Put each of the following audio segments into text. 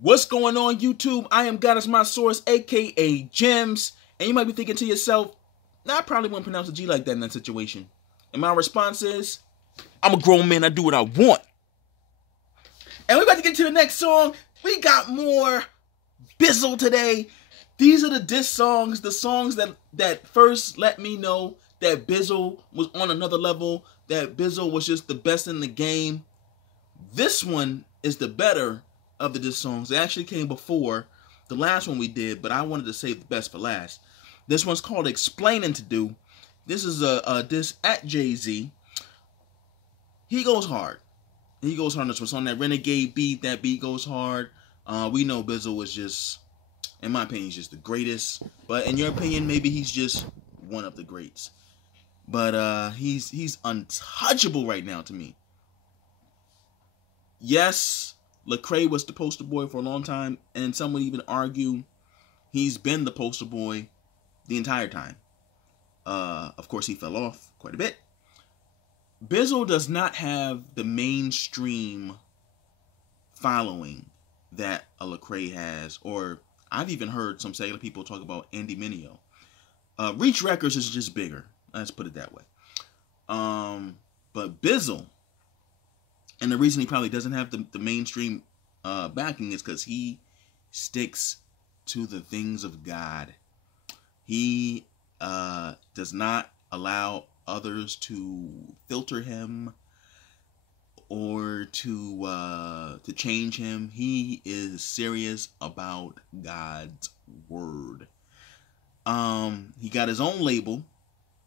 What's going on, YouTube? I am God is my source, aka Gems. And you might be thinking to yourself, nah, I probably wouldn't pronounce a G like that in that situation. And my response is, I'm a grown man, I do what I want. And we're about to get to the next song. We got more Bizzle today. These are the diss songs, the songs that first let me know that Bizzle was on another level, that Bizzle was just the best in the game. This one is the better of the diss songs. It actually came before the last one we did, but I wanted to save the best for last. This one's called Explaining to Do. This is a diss at Jay-Z. He goes hard. He goes hard on this one. It's on that Renegade beat. That beat goes hard. We know Bizzle was just, in my opinion, he's just the greatest. But in your opinion, maybe he's just one of the greats. But he's untouchable right now to me. Yes, Lecrae was the poster boy for a long time, and some would even argue he's been the poster boy the entire time. Of course, he fell off quite a bit. Bizzle does not have the mainstream following that a Lecrae has, or I've even heard some secular people talk about Andy Mineo. Reach Records is just bigger. Let's put it that way. But Bizzle, and the reason he probably doesn't have the mainstream backing is because he sticks to the things of God. He does not allow others to filter him or to change him. He is serious about God's word. He got his own label,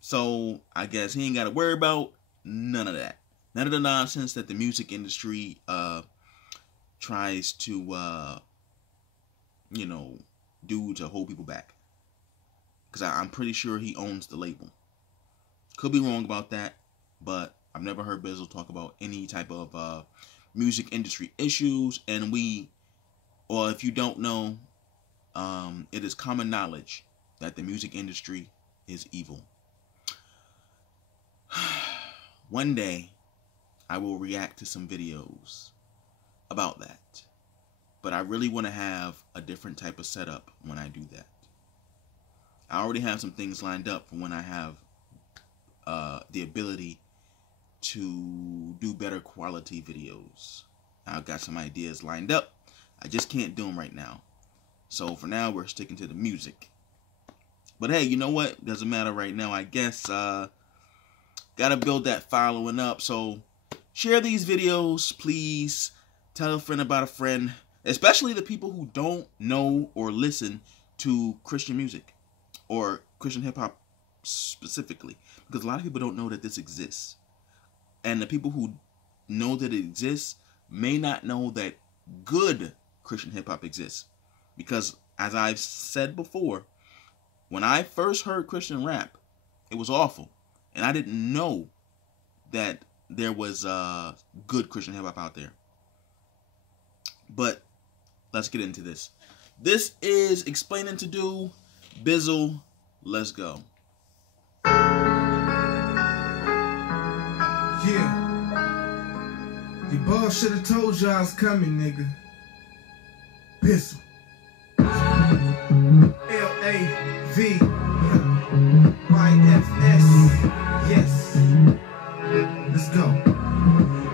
so I guess he ain't got to worry about none of that. None of the nonsense that the music industry tries to, do to hold people back. Because I'm pretty sure he owns the label. Could be wrong about that, but I've never heard Bizzle talk about any type of music industry issues. And if you don't know, it is common knowledge that the music industry is evil. One day, I will react to some videos about that. But I really want to have a different type of setup when I do that. I already have some things lined up for when I have the ability to do better quality videos. I've got some ideas lined up. I just can't do them right now. So for now, we're sticking to the music. But hey, you know what? Doesn't matter right now, I guess. Gotta build that following up. So share these videos, please. Tell a friend about a friend. Especially the people who don't know or listen to Christian music. Or Christian hip-hop specifically. Because a lot of people don't know that this exists. And the people who know that it exists may not know that good Christian hip-hop exists. Because, as I've said before, when I first heard Christian rap, it was awful. And I didn't know that there was good Christian hip-hop out there. But let's get into this. This is Explaining to Do, Bizzle. Let's go. Yeah. Your boss should have told you I was coming, nigga. Bizzle. L-A-V-Y-F-S. Yes. Let's go.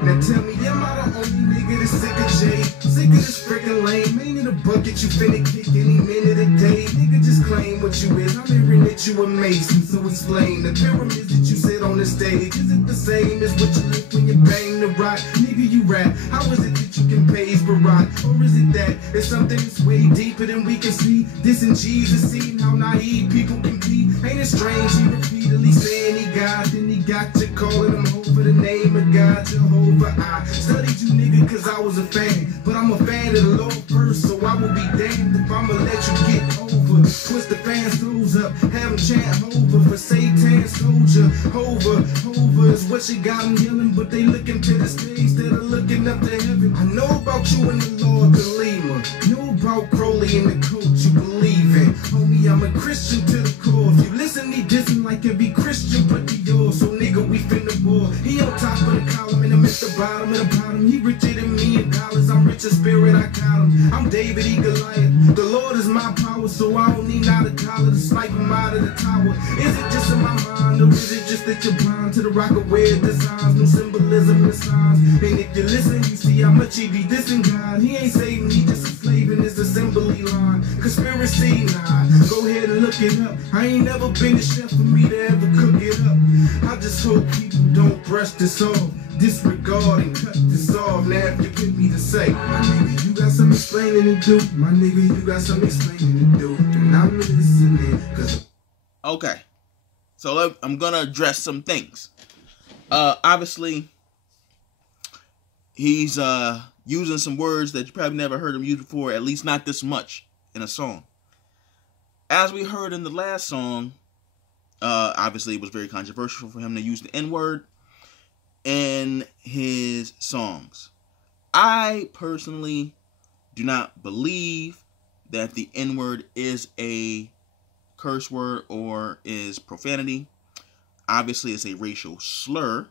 Now tell me, am I the only nigga that's sick of Jay? Sick of this freaking lame. Ain't it a bucket you finna kick any minute of day? Nigga, just claim what you is. I'm hearing that you a Mason, so explain. The pyramids that you sit on the stage, is it the same as what you lift when you bang the rock? Nigga, you rap. How is it that you can page for rock? Or is it that it's something that's way deeper than we can see? This in Jesus, seeing how naive people can be. Ain't it strange? He repeatedly saying he God, then he got you calling him over the name of God, Jehovah. I studied you, nigga, cause I was a fan. But I'm a fan of the Lord first, so I will be damned if I'ma let you get over. Twist the fans' toes up, have them chant over for Satan's soldier. Hover is what you got them yelling, but they looking to the stage instead of looking up to heaven. I know about you and the Lord Kalima. Know about Crowley and the coach you believe in. Homie, I'm a Christian to the core. If you listen, he dissing like every Christian but the yours. So nigga, we finna war. He on top of the column and I'm at the bottom of the bottom. He richer than me in dollars. I'm rich in spirit. I count him. I'm David E. Goliath. The Lord is my power, so I don't need not a collar to snipe him out of the tower. Is it just in my mind, or is it just that you're blind to the rock of weird designs, new symbolism and signs? And if you listen, you see how much he be dissing God. He ain't saving, he just enslaving his assembly line. Conspiracy, nah, go ahead and look it up. I ain't never been a chef for me to ever cook it up. I just hope people don't brush this off, disregard and cut this off. Now if you get me to say, my nigga, you got some explaining to do. My nigga, you got some explaining to do. And I'm listening, cause... Okay, so I'm gonna address some things. Obviously, he's using some words that you probably never heard him use before, at least not this much in a song. As we heard in the last song, obviously it was very controversial for him to use the N-word in his songs. I personally do not believe that the N-word is a curse word or is profanity. Obviously, it's a racial slur.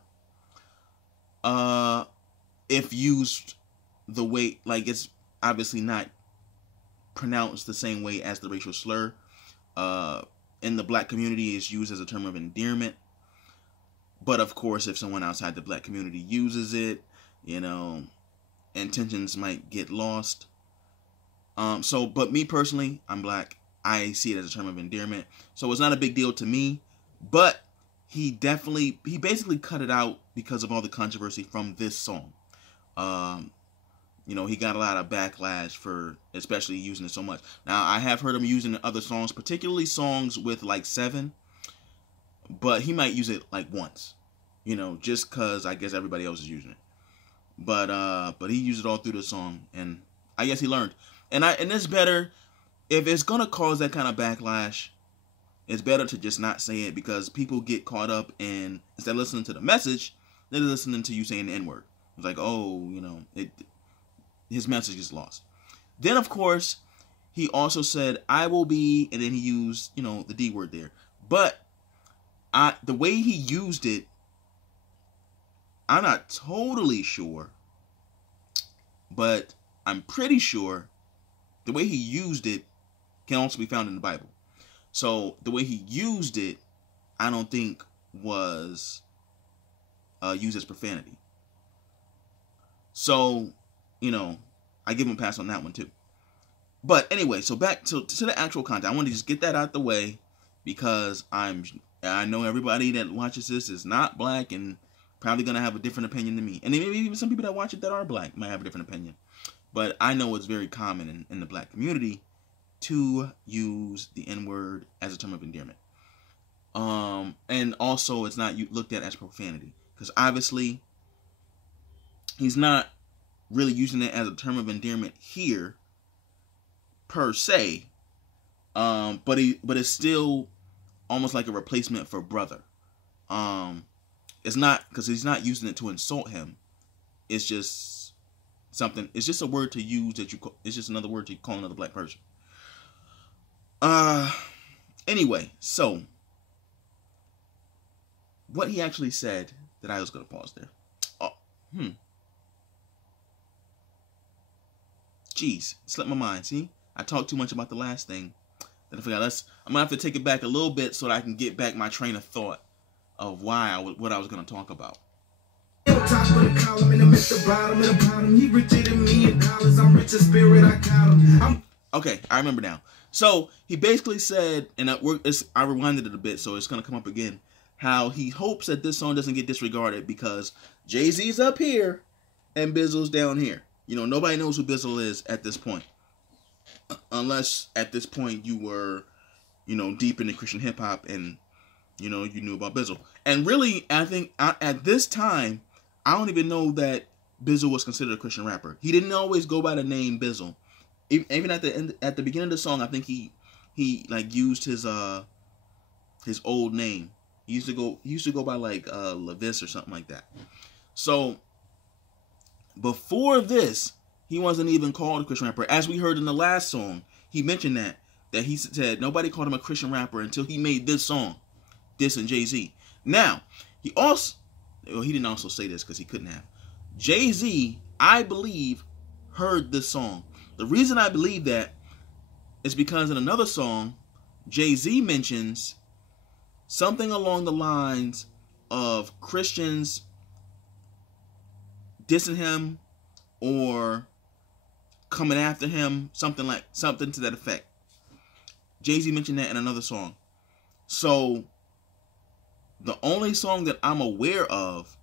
If used the way, like, it's obviously not pronounced the same way as the racial slur. In the black community, it's used as a term of endearment. But of course, if someone outside the black community uses it, you know, intentions might get lost. But me personally, I'm black. I see it as a term of endearment. So it's not a big deal to me. But he basically cut it out because of all the controversy from this song. You know, he got a lot of backlash for especially using it so much. Now, I have heard him using it in other songs, particularly songs with like 7. But he might use it like once, you know, just because I guess everybody else is using it. But he used it all through the song, and I guess he learned. And it's better, if it's gonna cause that kind of backlash, it's better to just not say it, because people get caught up in, instead of listening to the message, they're listening to you saying the N-word. It's like, oh, you know, his message is lost. Then, of course, he also said, I will be, and then he used, you know, the D word there. But the way he used it, I'm not totally sure, but I'm pretty sure the way he used it can also be found in the Bible. So the way he used it, I don't think was used as profanity. So, you know, I give him a pass on that one too. But anyway, so back to the actual content. I want to just get that out the way, because I know everybody that watches this is not black and probably going to have a different opinion than me. And maybe even some people that watch it that are black might have a different opinion. But I know it's very common in the black community to use the N-word as a term of endearment. And also it's not looked at as profanity, because obviously he's not really using it as a term of endearment here per se. But it's still almost like a replacement for brother. It's not, because he's not using it to insult him. It's just something. It's just a word to use that it's just another word to call another black person. Anyway, so what he actually said, that I was going to pause there. Oh, Jeez, slipped my mind. See, I talked too much about the last thing that I forgot. I'm gonna have to take it back a little bit so that I can get back my train of thought of what I was gonna talk about. Top of the column, and I'm at the bottom of the bottom. He richer than me in dollars. I'm rich in spirit. I count him. Okay, I remember now. So he basically said, and I rewinded it a bit, so it's gonna come up again, how he hopes that this song doesn't get disregarded because Jay-Z's up here and Bizzle's down here. You know, nobody knows who Bizzle is at this point, unless at this point you were, you know, deep into Christian hip hop and, you know, you knew about Bizzle. And really, I think at this time, I don't even know that Bizzle was considered a Christian rapper. He didn't always go by the name Bizzle. Even at the beginning of the song, I think he like used his old name. He used to go by like Levis or something like that. So before this, he wasn't even called a Christian rapper. As we heard in the last song, he mentioned that he said nobody called him a Christian rapper until he made this song, dissing Jay-Z. Now, he didn't also say this because he couldn't have. Jay-Z, I believe, heard this song. The reason I believe that is because in another song, Jay-Z mentions something along the lines of Christians dissing him or coming after him, something to that effect. Jay-Z mentioned that in another song. So the only song that I'm aware of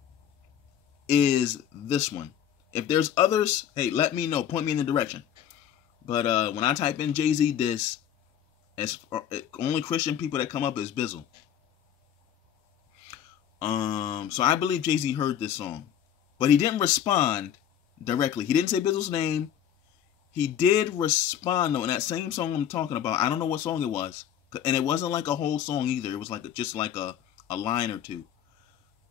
is this one. If there's others, hey, let me know. Point me in the direction. But when I type in Jay-Z diss, only Christian people that come up is Bizzle. So I believe Jay-Z heard this song. But he didn't respond directly. He didn't say Bizzle's name. He did respond, though, in that same song I'm talking about. I don't know what song it was. And it wasn't like a whole song either. It was like just like a line or two.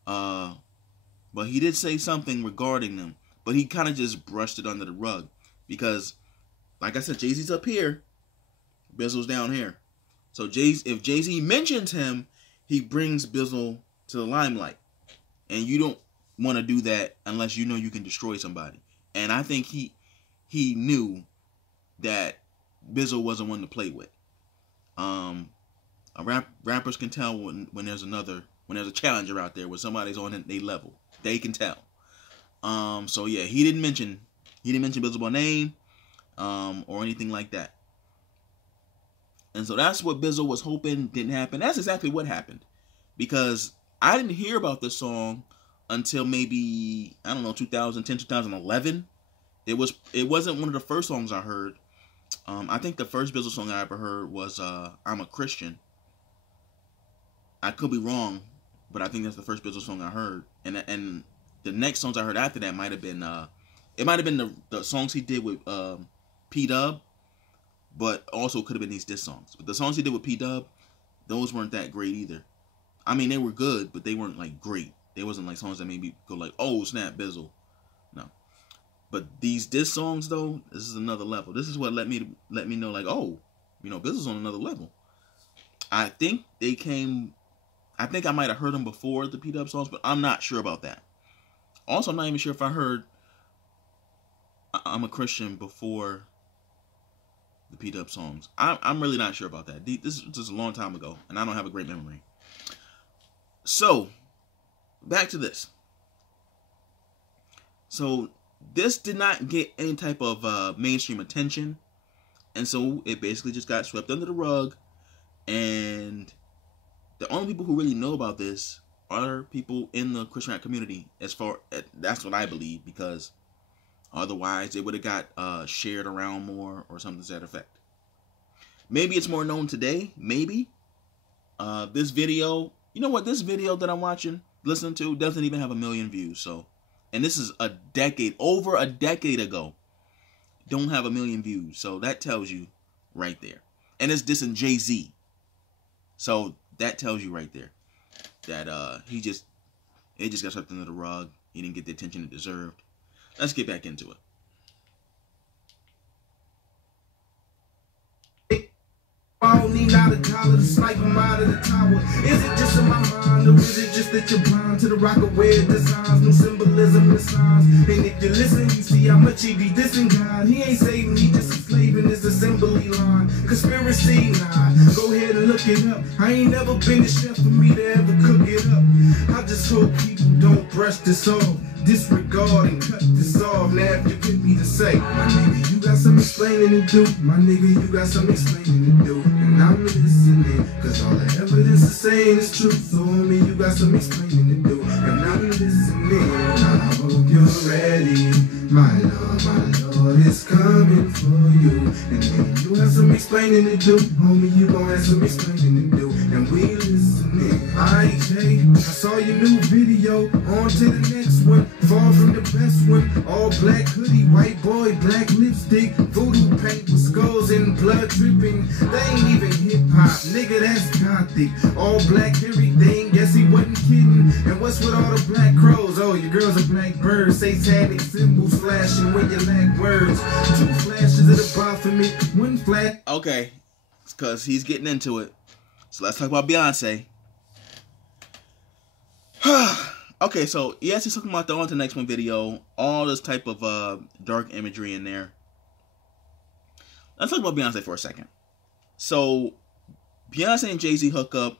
But he did say something regarding them. But he kind of just brushed it under the rug. Because, like I said, Jay-Z's up here. Bizzle's down here. So if Jay-Z mentions him, he brings Bizzle to the limelight. And you don't want to do that unless you know you can destroy somebody. And I think he knew that Bizzle wasn't one to play with. Rappers can tell when there's a challenger out there, when somebody's on their level. They can tell. So yeah, he didn't mention Bizzle by name, or anything like that. And so that's what Bizzle was hoping didn't happen. That's exactly what happened, because I didn't hear about this song until maybe, I don't know, 2010, 2011. It wasn't one of the first songs I heard. I think the first Bizzle song I ever heard was I'm a Christian. I could be wrong, but I think that's the first Bizzle song I heard. And the next songs I heard after that might have been the songs he did with P-Dub, but also could have been these diss songs. But the songs he did with P-Dub, those weren't that great either. I mean, they were good, but they weren't like great. They wasn't like songs that made me go like, oh snap, Bizzle. No. But these diss songs though, this is another level. This is what let me know like, oh, Bizzle's on another level. I think I might have heard them before the P-Dub songs, but I'm not sure about that. Also, I'm not even sure if I heard I'm a Christian before the P-Dub songs. I'm really not sure about that. This is just a long time ago, and I don't have a great memory. So, back to this. So, this did not get any type of mainstream attention, and so it basically just got swept under the rug, and the only people who really know about this are people in the Christian rap community. That's what I believe, because otherwise it would have got shared around more or something to that effect. Maybe it's more known today. Maybe this video, this video that I'm listening to doesn't even have 1 million views. So, and this is over a decade ago. Don't have 1 million views. So that tells you right there. And it's dissing Jay-Z. So that tells you right there that it just got swept under the rug. He didn't get the attention it deserved. Let's get back into it. I don't need not a dollar to snipe him out of the tower. Is it just in my mind, or is it just that you're blind to the rock of weird designs, new symbolism and signs? And if you listen, you see how much he be dissing God. He ain't saving, he just enslaving his assembly line. Conspiracy, nah, go ahead and look it up. I ain't never been a chef for me to ever cook it up. I just hope people don't brush this off, disregard and cut this off. Now if you get me to say, my nigga, you got some explaining to do. My nigga, you got some explaining to do. And I'm listening, cause all the evidence is saying is true. So homie, you got some explaining to do. And I'm listening. I hope you're ready. My Lord is coming for you. And then you have some explaining to do. Homie, you gon' have some explaining to do. And we listening. Alright, Jay, I saw your new video. On to the next one. Far from the best one. All black hoodie, white boy, black lipstick, voodoo paint with skulls and blood dripping. They ain't even hip-hop, nigga, that's gothic. All black everything, guess he wasn't kidding. And what's with all the black crows? Oh, your girl's a black bird. Satanic symbols flashing when you lack words. 2 flashes of the Baphomet, 1 flash. Okay, it's because he's getting into it. So let's talk about Beyonce. Okay, so yes, he's talking about the On to the Next One video. All this type of dark imagery in there. Let's talk about Beyonce for a second. So Beyonce and Jay-Z hook up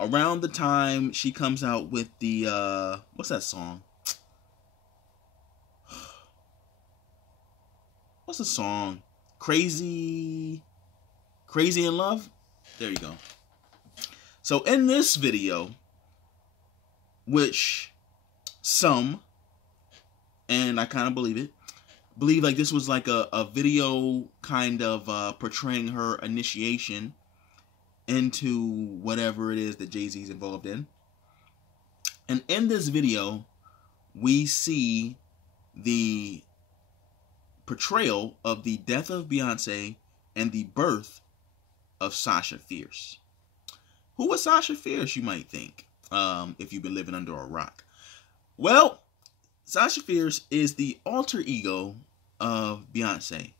around the time she comes out with the what's that song? What's the song? Crazy in Love? There you go. So in this video, which some, and I kind of believe like this was like a video kind of portraying her initiation into whatever it is that Jay-Z's involved in. And in this video, we see the portrayal of the death of Beyonce and the birth of Sasha Fierce. Who was Sasha Fierce, you might think, if you've been living under a rock? Well, Sasha Fierce is the alter ego of Beyonce.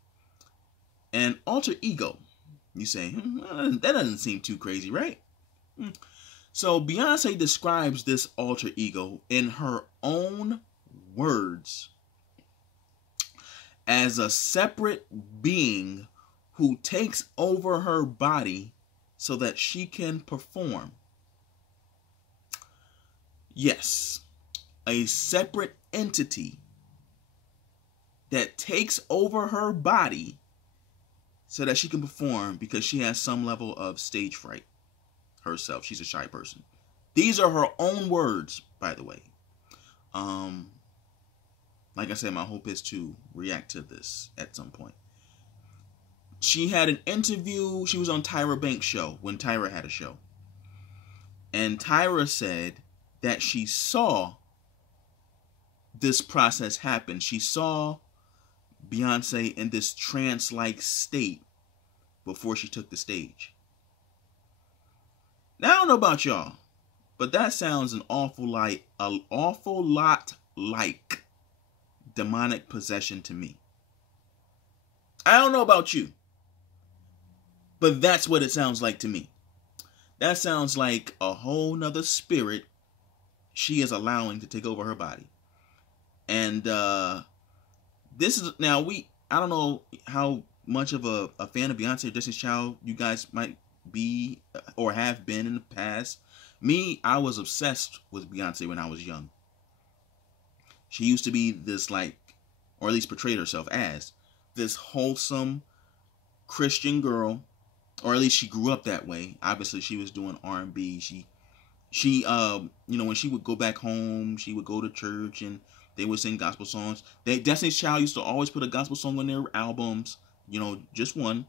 And alter ego, you say, that doesn't seem too crazy, right? So Beyonce describes this alter ego in her own words as a separate being who takes over her body so that she can perform. Yes, a separate entity that takes over her body so that she can perform because she has some level of stage fright herself. She's a shy person. These are her own words, by the way. Like I said, my hope is to react to this at some point. She had an interview. She was on Tyra Banks' show when Tyra had a show. And Tyra said that she saw this process happen. She saw Beyonce in this trance-like state before she took the stage. Now, I don't know about y'all, but that sounds an awful lot like demonic possession to me. I don't know about you, but that's what it sounds like to me. That sounds like a whole nother spirit she is allowing to take over her body. And this is, now I don't know how much of a fan of Beyonce or Destiny's Child you guys might be or have been in the past. Me, I was obsessed with Beyonce when I was young. She used to be this, like, or at least portrayed herself as this wholesome Christian girl, or at least she grew up that way. Obviously, she was doing R&B. She you know, when she would go back home, she would go to church and they would sing gospel songs. Destiny's Child used to always put a gospel song on their albums, you know, just one.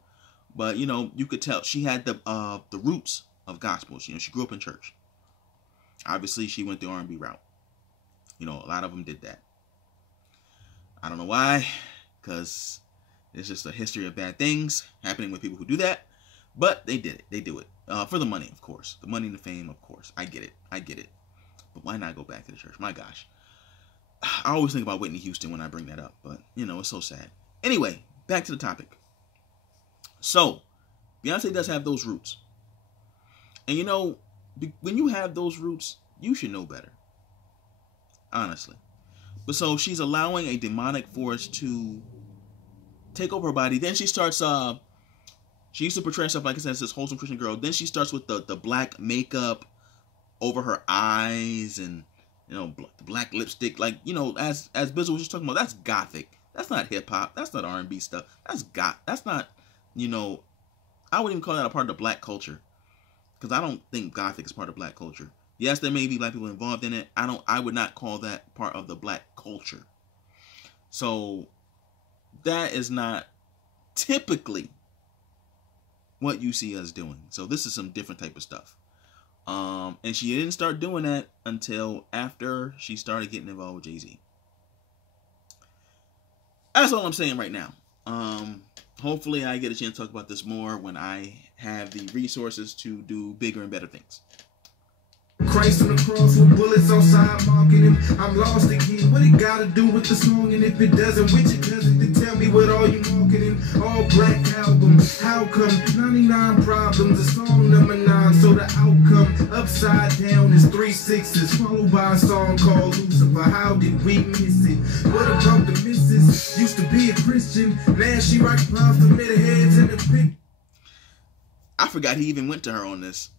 But, you know, you could tell she had the roots of gospels. You know, she grew up in church. Obviously, she went the R&B route. You know, a lot of them did that. I don't know why, because it's just a history of bad things happening with people who do that. But they did it. They do it. For the money, of course. The money and the fame, of course. I get it. I get it. But why not go back to the church? My gosh. I always think about Whitney Houston when I bring that up. But, you know, it's so sad. Anyway, back to the topic. So, Beyonce does have those roots. And, you know, when you have those roots, you should know better. Honestly. But so she's allowing a demonic force to take over her body. Then she starts, she used to portray herself, like I said, as this wholesome Christian girl. Then she starts with the black makeup over her eyes and, you know, the black lipstick. Like, you know, as Bizzle was just talking about, that's gothic. That's not hip hop. That's not R&B stuff. That's not, you know, I wouldn't even call that a part of the black culture. Because I don't think gothic is part of black culture. Yes, there may be black people involved in it. I would not call that part of the black culture. So that is not typically what you see us doing. So this is some different type of stuff. And she didn't start doing that until after she started getting involved with Jay-Z. That's all I'm saying right now. Hopefully I get a chance to talk about this more when I have the resources to do bigger and better things. Christ on the cross with bullets outside mocking him. I'm lost again. What it gotta do with the song? And if it doesn't, which it doesn't, then tell me what all you marketing. All black album. How come 99 problems? A song number 9. So the outcome upside down is 3 6s. Follow Followed by a song called Lucifer. How did we miss it? What about the missus? Used to be a Christian. Now she rocks Baphomet heads in the pic. I forgot he even went to her on this.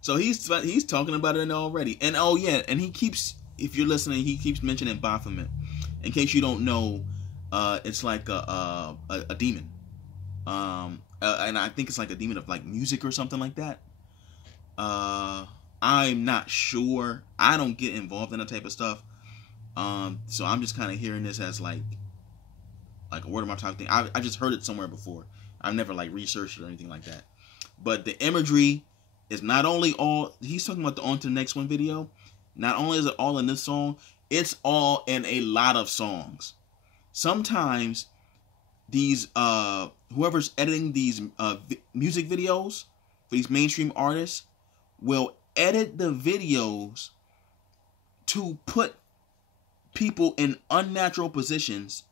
So he's talking about it already. And oh yeah, and he keeps, if you're listening, he keeps mentioning Baphomet. In case you don't know, it's like a demon. And I think it's like a demon of like music or something like that. I'm not sure. I don't get involved in that type of stuff. So I'm just kind of hearing this as like a word of my time thing. I just heard it somewhere before. I've never like researched it or anything like that. But the imagery is not only all, he's talking about the On to the Next One video. Not only is it all in this song, it's all in a lot of songs. Sometimes these whoever's editing these music videos for these mainstream artists will edit the videos to put people in unnatural positions,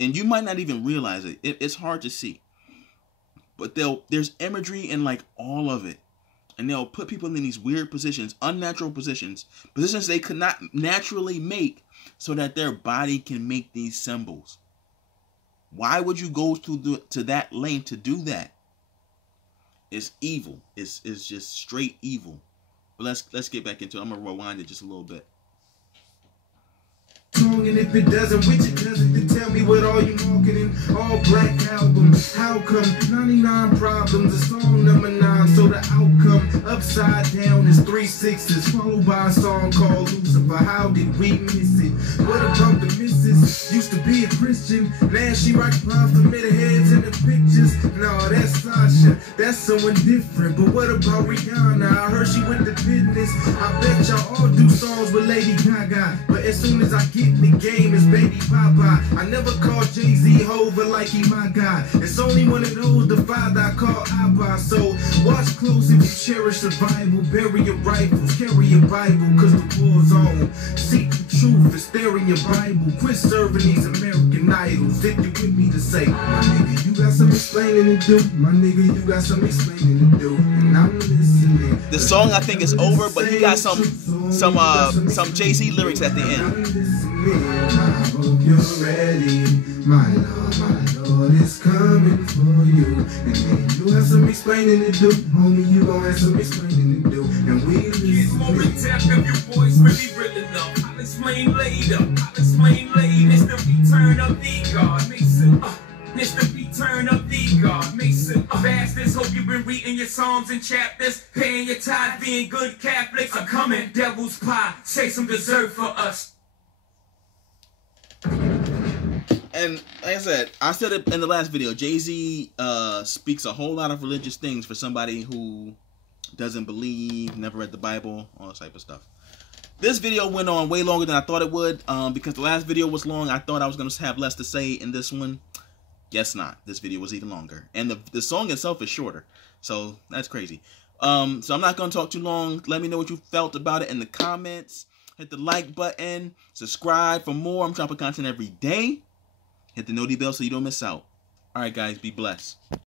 and you might not even realize it. It's hard to see, but there's imagery in like all of it, and they'll put people in these weird positions, unnatural positions they could not naturally make, so that their body can make these symbols. Why would you go to that length to do that? It's evil. It's just straight evil. But let's get back into it. I'm gonna rewind it just a little bit. And if it doesn't, which it doesn't, then tell me what all you marketing. All black albums. How come 99 problems? A song number 9. So the outcome upside down is 3 6s, followed by a song called Lucifer. How did we miss it? What about the missus? Used to be a Christian. Now she rocks Baphomet heads in the pictures. No, that's Sasha. That's someone different. But what about Rihanna? I heard she went to business. I bet y'all all do songs with Lady Gaga. But as soon as I get in the game, it's Baby Papa. I never called Jay-Z Hova like he my guy. It's only one of those, the father I call Abba. So watch close if you cherish the Bible. Bury your rifles, carry your Bible, cause the war's on. Seek the truth and stare in your Bible. Quit serving these American idols. If you with me to say, my nigga, you got some explaining to do. My nigga, you got some explaining to do. And I'm listening. The song I think is over, but he got some Jay-Z lyrics at the end. I hope you're ready. My Lord is coming for you. And then you have some explaining to do. Homie, you gon' have some explaining to do. And we get more in depth if your voice really enough. I'll explain later. It's the return of the God Mason. It's the return of the God Mason. Bastards, hope you've been reading your psalms and chapters, paying your tithe, being good Catholics. I'm coming, devil's pie. Say some dessert for us. And like I said it in the last video, Jay-Z speaks a whole lot of religious things for somebody who doesn't believe, never read the Bible, all that type of stuff. This video went on way longer than I thought it would, because the last video was long. I thought I was going to have less to say in this one. Guess not. This video was even longer. And the song itself is shorter. So that's crazy. So I'm not going to talk too long. Let me know what you felt about it in the comments. Hit the like button. Subscribe for more. I'm dropping content every day. Hit the noti bell so you don't miss out. Alright guys, be blessed.